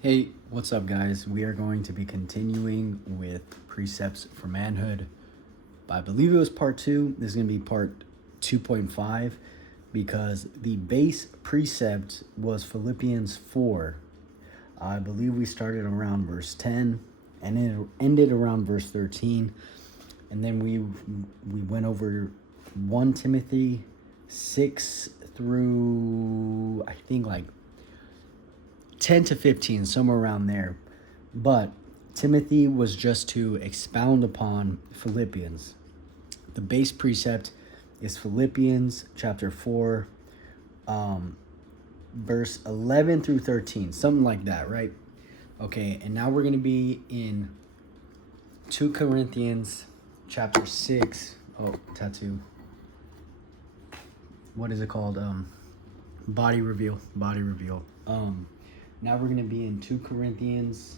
Hey, what's up, guys? We are going to be continuing with Precepts for Manhood. I believe it was part 2. This is going to be part 2.5 because the base precept was Philippians 4. I believe we started around verse 10 and it ended around verse 13. And then we went over 1 Timothy 6 through, I think, like 10 to 15, somewhere around there. But Timothy was just to expound upon Philippians. The base precept is Philippians chapter 4, verse 11 through 13, something like that, right? Okay, and now we're going to be in 2 Corinthians chapter 6. Oh, tattoo. What is it called? Body reveal. Now we're going to be in 2 Corinthians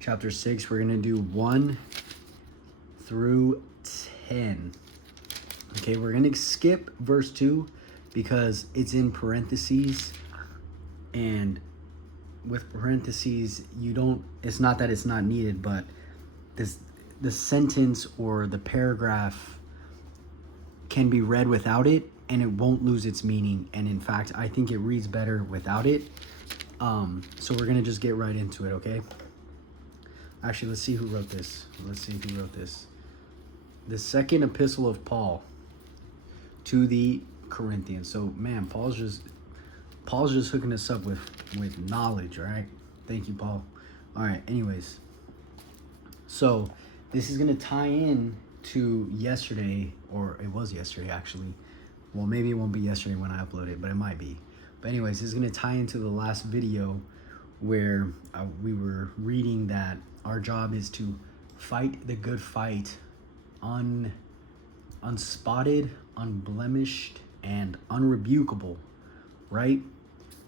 chapter 6. We're going to do 1 through 10. Okay, we're going to skip verse 2 because it's in parentheses. And with parentheses, it's not that it's not needed, but the sentence or the paragraph can be read without it and it won't lose its meaning. And in fact, I think it reads better without it. So we're going to just get right into it, okay? Actually, let's see who wrote this. The second epistle of Paul to the Corinthians. So, man, Paul's just hooking us up with knowledge, all right? Thank you, Paul. All right, anyways. So, this is going to tie in to yesterday, or it was yesterday, actually. Well, maybe it won't be yesterday when I upload it, but it might be. But anyways, this is going to tie into the last video where we were reading that our job is to fight the good fight unspotted, unblemished, and unrebukable, right?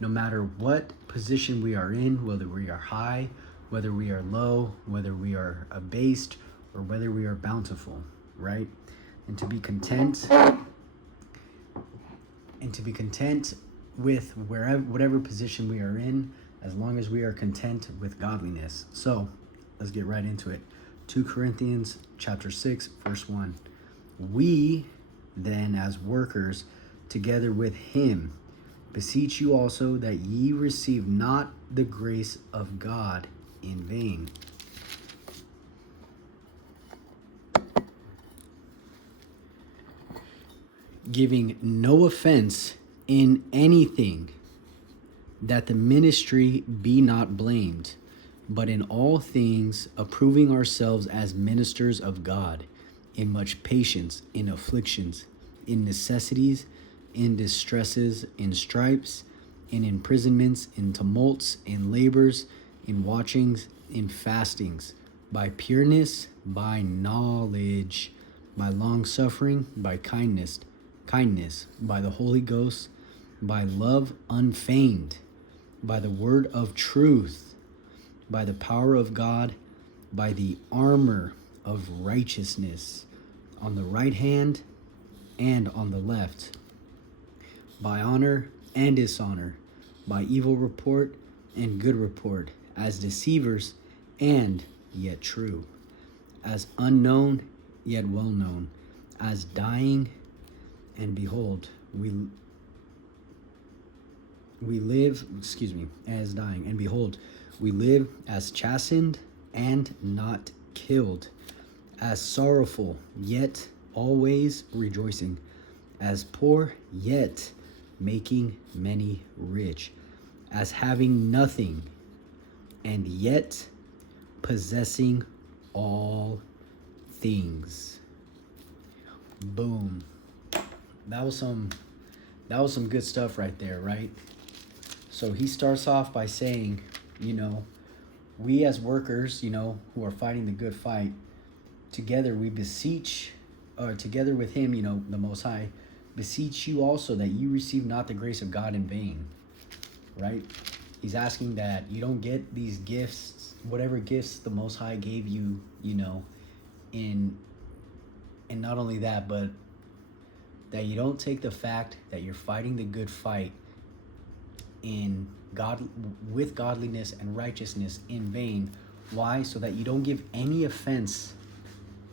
No matter what position we are in, whether we are high, whether we are low, whether we are abased, or whether we are bountiful, right? And to be content with whatever position we are in, as long as we are content with godliness. So let's get right into it. 2 Corinthians chapter 6, verse 1. We then, as workers, together with him, beseech you also that ye receive not the grace of God in vain. Giving no offense in anything, that the ministry be not blamed, but in all things approving ourselves as ministers of God, in much patience, in afflictions, in necessities, in distresses, in stripes, in imprisonments, in tumults, in labors, in watchings, in fastings, by pureness, by knowledge, by long suffering, by kindness, by the Holy Ghost, by love unfeigned, by the word of truth, by the power of God, by the armor of righteousness, on the right hand and on the left, by honor and dishonor, by evil report and good report, as deceivers and yet true, as unknown yet well known, as dying and behold, we live, as dying, and behold, we live, as chastened and not killed, as sorrowful, yet always rejoicing, as poor, yet making many rich, as having nothing, and yet possessing all things. Boom. That was some good stuff right there, right? So he starts off by saying, we as workers, who are fighting the good fight, together we beseech, together with him, the Most High, beseech you also that you receive not the grace of God in vain, right? He's asking that you don't get these gifts, whatever gifts the Most High gave you, and not only that, but that you don't take the fact that you're fighting the good fight in God with godliness and righteousness in vain. Why? So that you don't give any offense.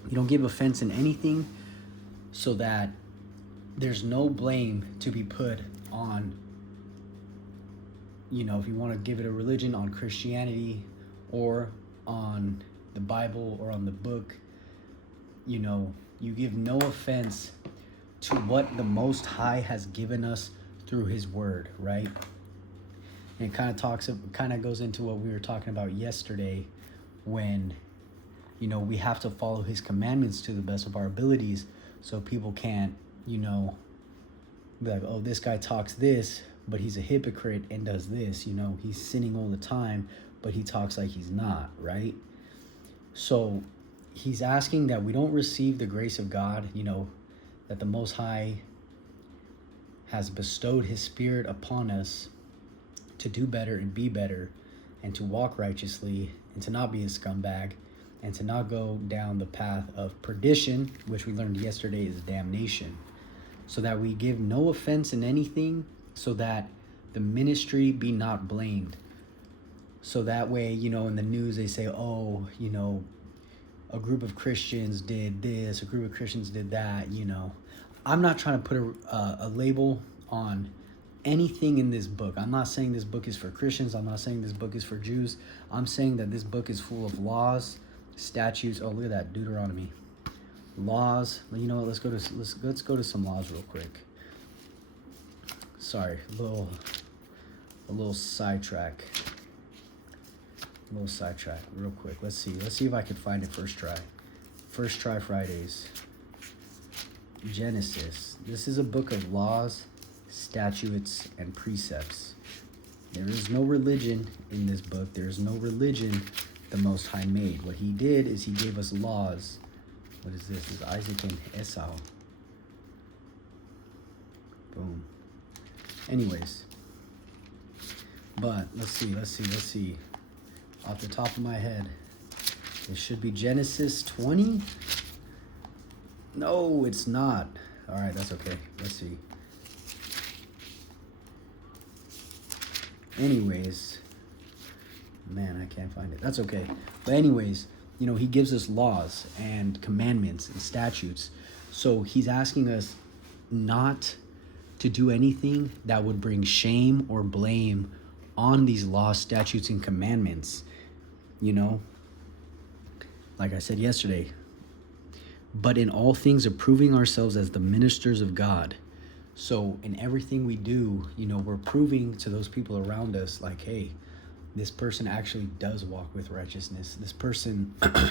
You don't give offense in anything, so that there's no blame to be put on, if you want to give it a religion, on Christianity or on the Bible or on the book. You give no offense to what the Most High has given us through his word, right? And it kind of goes into what we were talking about yesterday, when we have to follow his commandments to the best of our abilities, so people can't be like, oh, this guy talks this, but he's a hypocrite and does this. He's sinning all the time, but he talks like he's not, right? So he's asking that we don't receive the grace of God, that the Most High has bestowed his Spirit upon us to do better and be better, and to walk righteously, and to not be a scumbag, and to not go down the path of perdition, which we learned yesterday is damnation. So that we give no offense in anything, so that the ministry be not blamed. So that way, in the news they say, oh, a group of Christians did this, a group of Christians did that. I'm not trying to put a label on anything in this book. I'm not saying this book is for Christians. I'm not saying this book is for Jews. I'm saying that this book is full of laws, statutes. Oh, look at that, Deuteronomy. Laws. Let's go to some laws real quick. Sorry, a little sidetrack. Real quick. Let's see if I can find it first try. First try Fridays. Genesis. This is a book of laws, statutes, and precepts. There is no religion in this book. There is no religion the Most High made. What he did is he gave us laws. What is this? This is Isaac and Esau. Boom. Anyways. But let's see. Off the top of my head, it should be Genesis 20. No, it's not. All right, that's okay. Let's see. Anyways, man, I can't find it. That's okay. But anyways, he gives us laws and commandments and statutes. So he's asking us not to do anything that would bring shame or blame on these laws, statutes, and commandments. Like I said yesterday, but in all things approving ourselves as the ministers of God. So in everything we do, we're proving to those people around us, like, hey, this person actually does walk with righteousness. This person, let me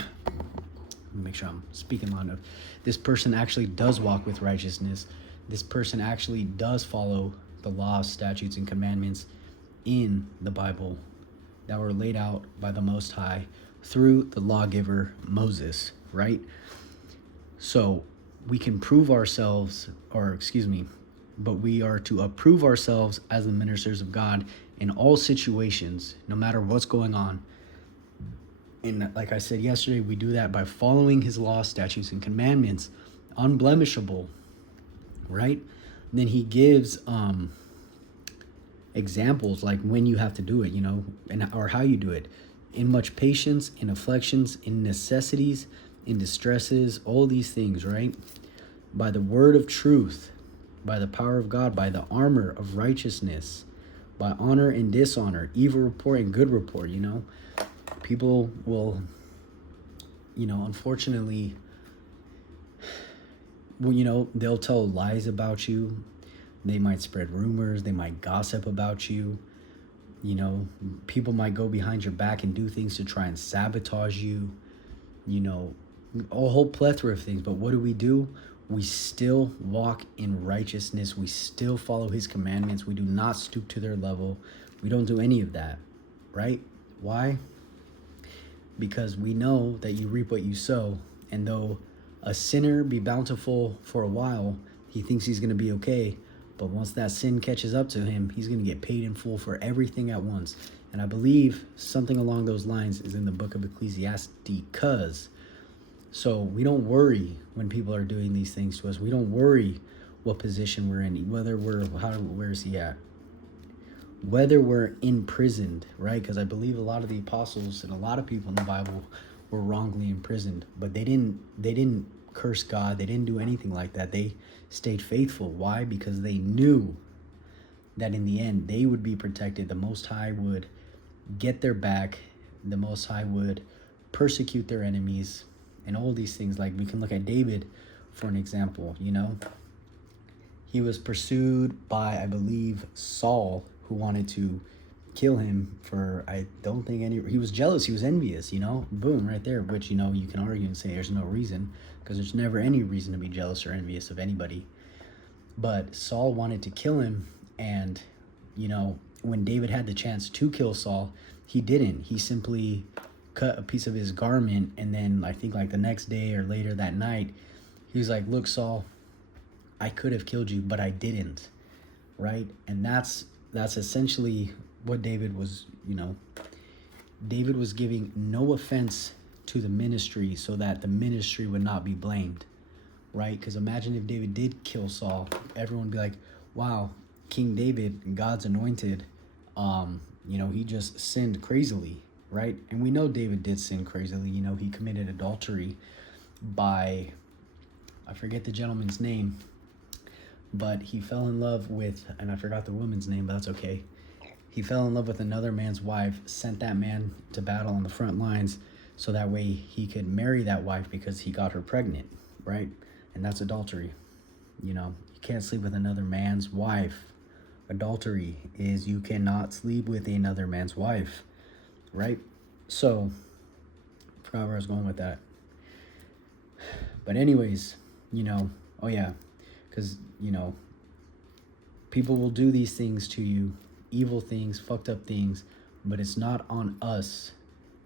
make sure I'm speaking loud enough. This person actually does walk with righteousness. This person actually does follow the laws, statutes, and commandments in the Bible that were laid out by the Most High through the lawgiver Moses, right? So we can prove ourselves, but we are to approve ourselves as the ministers of God in all situations, no matter what's going on. And like I said yesterday, we do that by following his laws, statutes, and commandments, unblemishable, right? And then he gives examples, like when you have to do it, or how you do it. In much patience, in afflictions, in necessities, in distresses, all these things, right? By the word of truth, by the power of God, by the armor of righteousness, by honor and dishonor, evil report and good report. People will, unfortunately, they'll tell lies about you. They might spread rumors. They might gossip about you. People might go behind your back and do things to try and sabotage you. A whole plethora of things. But what do? We still walk in righteousness. We still follow his commandments. We do not stoop to their level. We don't do any of that, right? Why? Because we know that you reap what you sow. And though a sinner be bountiful for a while, he thinks he's going to be okay. But once that sin catches up to him, he's going to get paid in full for everything at once. And I believe something along those lines is in the book of Ecclesiastes. So we don't worry when people are doing these things to us. We don't worry what position we're in, where is he at? whether we're imprisoned, right? Because I believe a lot of the apostles and a lot of people in the Bible were wrongly imprisoned, but they didn't curse God. They didn't do anything like that. They stayed faithful. Why? Because they knew that in the end they would be protected. The Most High would get their back. The Most High would persecute their enemies and all these things. Like we can look at David for an example. He was pursued by, I believe, Saul, who wanted to kill him for, I don't think he was jealous, he was envious, boom, right there, which, you can argue and say there's no reason, because there's never any reason to be jealous or envious of anybody. But Saul wanted to kill him, and, when David had the chance to kill Saul, he didn't. He simply cut a piece of his garment, and then I think like the next day or later that night, he was like, look, Saul, I could have killed you, but I didn't, right? And that's essentially what David was, David was giving no offense to the ministry so that the ministry would not be blamed, right? Because imagine if David did kill Saul, everyone would be like, wow, King David, God's anointed, he just sinned crazily, right? And we know David did sin crazily. He committed adultery by, I forget the gentleman's name, but he fell in love with, and I forgot the woman's name, but that's okay. He fell in love with another man's wife, sent that man to battle on the front lines so that way he could marry that wife because he got her pregnant, right? And that's adultery. You can't sleep with another man's wife. Adultery is you cannot sleep with another man's wife, right? So, I forgot where I was going with that. But anyways, oh yeah, because, people will do these things to you, evil things, fucked up things, but it's not on us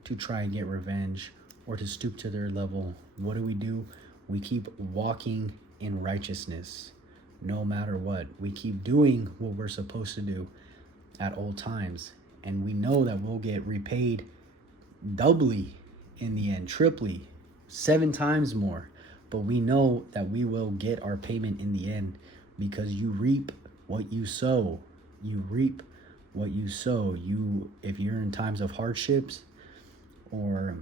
to try and get revenge or to stoop to their level. What do? We keep walking in righteousness no matter what. We keep doing what we're supposed to do at all times. And we know that we'll get repaid doubly in the end, triply, 7 times more. But we know that we will get our payment in the end because you reap what you sow. You reap what you sow. If you're in times of hardships or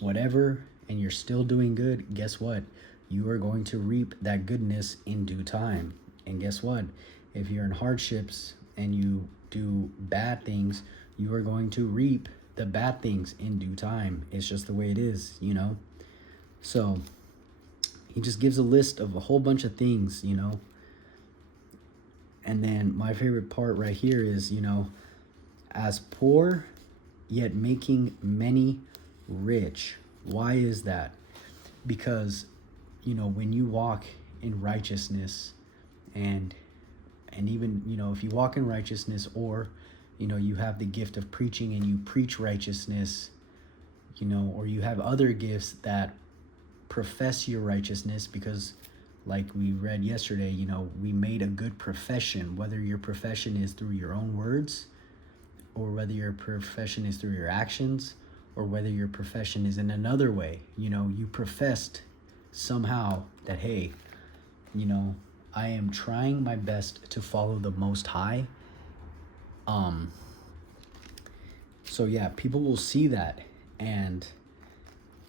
whatever and you're still doing good, guess what? You are going to reap that goodness in due time. And guess what? If you're in hardships and you do bad things, you are going to reap the bad things in due time. It's just the way it is, So he just gives a list of a whole bunch of things, And then my favorite part right here is, as poor, yet making many rich. Why is that? Because, when you walk in righteousness and even, if you walk in righteousness or, you have the gift of preaching and you preach righteousness, or you have other gifts that profess your righteousness, because like we read yesterday, we made a good profession, whether your profession is through your own words or whether your profession is through your actions or whether your profession is in another way. You professed somehow that, hey, I am trying my best to follow the Most High. So yeah, people will see that, and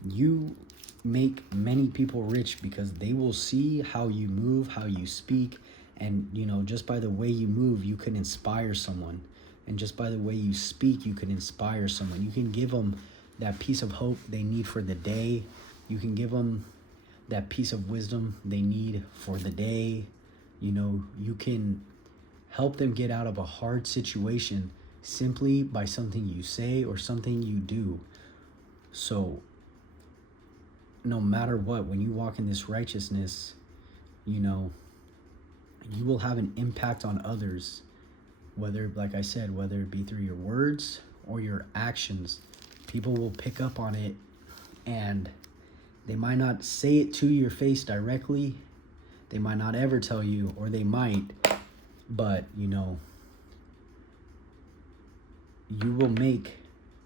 you make many people rich because they will see how you move, how you speak, and just by the way you move, you can inspire someone, and just by the way you speak, you can inspire someone. You can give them that piece of hope they need for the day. You can give them that piece of wisdom they need for the day. You can help them get out of a hard situation simply by something you say or something you do. So no matter what, when you walk in this righteousness, you will have an impact on others, whether, like I said, whether it be through your words or your actions. People will pick up on it, and they might not say it to your face directly. They might not ever tell you, or they might, but you will make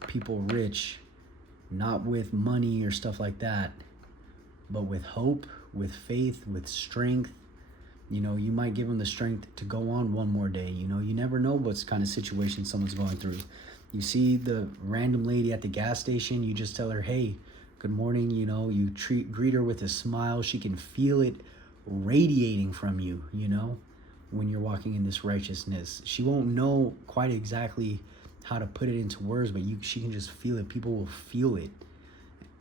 people rich, not with money or stuff like that, but with hope, with faith, with strength, You know, you might give them the strength to go on one more day. You know, you never know what kind of situation someone's going through. You see the random lady at the gas station, you just tell her, hey, good morning. You know, you greet her with a smile. She can feel it radiating from you, you know, when you're walking in this righteousness. She won't know quite exactly how to put it into words, but she can just feel it. People will feel it.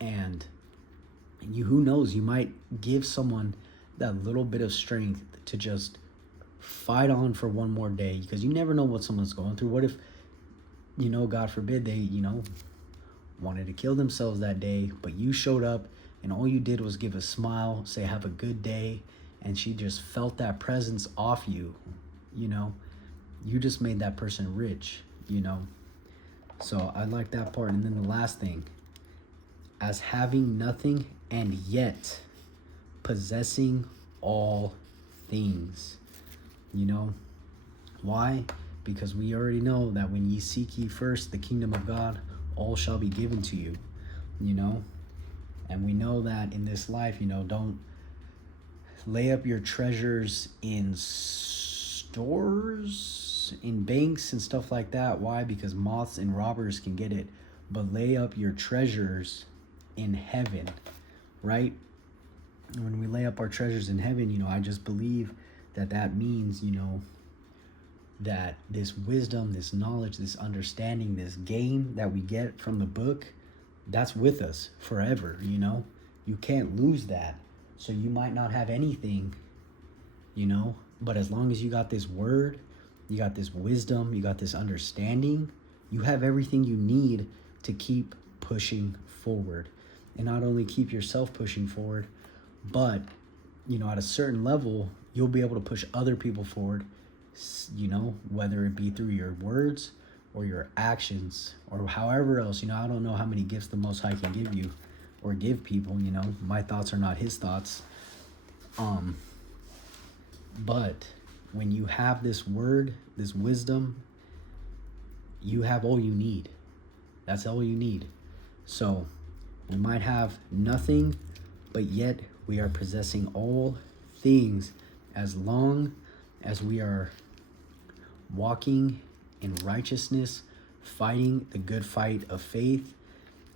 And who knows, you might give someone that little bit of strength to just fight on for one more day, because you never know what someone's going through. What if, you know, God forbid, they, you know, wanted to kill themselves that day, but you showed up and all you did was give a smile, say have a good day, and she just felt that presence off you. You know, you just made that person rich, you know. So I like that part. And then the last thing, as having nothing and yet possessing all things. You know why? Because we already know that when ye seek ye first the kingdom of God, all shall be given to you. You know, and we know that in this life, you know, don't lay up your treasures in stores, in banks and stuff like that. Why? Because moths and robbers can get it. But lay up your treasures in heaven, right? When we lay up our treasures in heaven, you know, I just believe that that means, you know, that this wisdom, this knowledge, this understanding, this gain that we get from the book, that's with us forever, you know. You can't lose that. So you might not have anything, you know, but as long as you got this word, you got this wisdom, you got this understanding, you have everything you need to keep pushing forward. And not only keep yourself pushing forward, but, you know, at a certain level, you'll be able to push other people forward, you know, whether it be through your words or your actions or however else. You know, I don't know how many gifts the Most High can give you or give people, you know. My thoughts are not his thoughts. But when you have this word, this wisdom, you have all you need. That's all you need. So we might have nothing, but yet we are possessing all things as long as we are walking in righteousness, fighting the good fight of faith,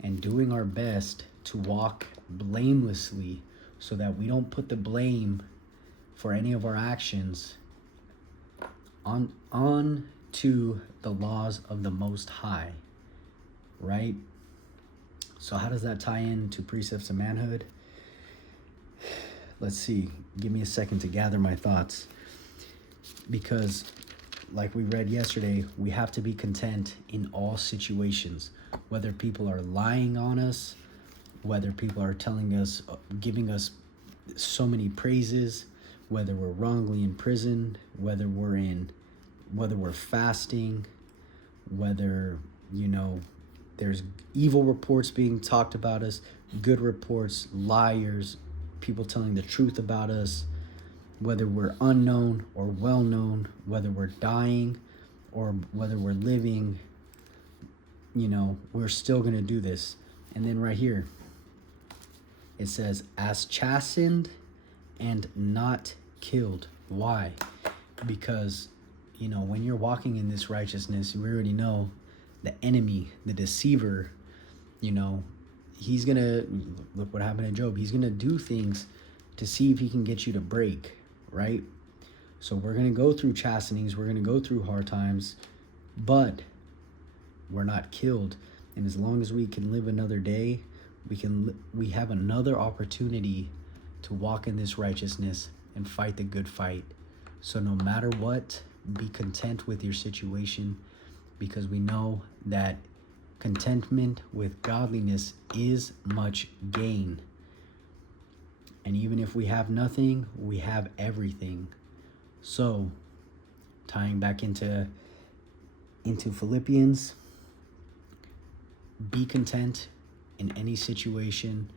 and doing our best to walk blamelessly so that we don't put the blame for any of our actions on to the laws of the Most High, right? So how does that tie into precepts of manhood? Let's see. Give me a second to gather my thoughts. Because like we read yesterday, we have to be content in all situations. Whether people are lying on us, whether people are telling us, giving us so many praises, whether we're wrongly imprisoned, whether we're fasting, whether, you know, there's evil reports being talked about us, good reports, liars, people telling the truth about us, whether we're unknown or well-known, whether we're dying or whether we're living, you know, we're still going to do this. And then right here, it says, as chastened and not killed. Why? Because, you know, when you're walking in this righteousness, we already know the enemy, the deceiver, you know, he's going to, look what happened to Job. He's going to do things to see if he can get you to break, right? So we're going to go through chastenings. We're going to go through hard times, but we're not killed. And as long as we can live another day, we have another opportunity to walk in this righteousness and fight the good fight. So no matter what, be content with your situation, because we know that contentment with godliness is much gain. And even if we have nothing, we have everything. So tying back into Philippians, be content in any situation,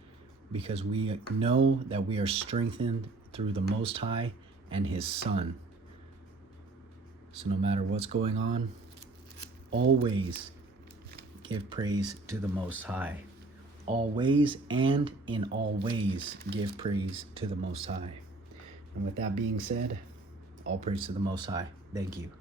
because we know that we are strengthened through the Most High and his Son. So no matter what's going on, always give praise to the Most High. Always and in all ways give praise to the Most High. And with that being said, All praise to the Most High. Thank you.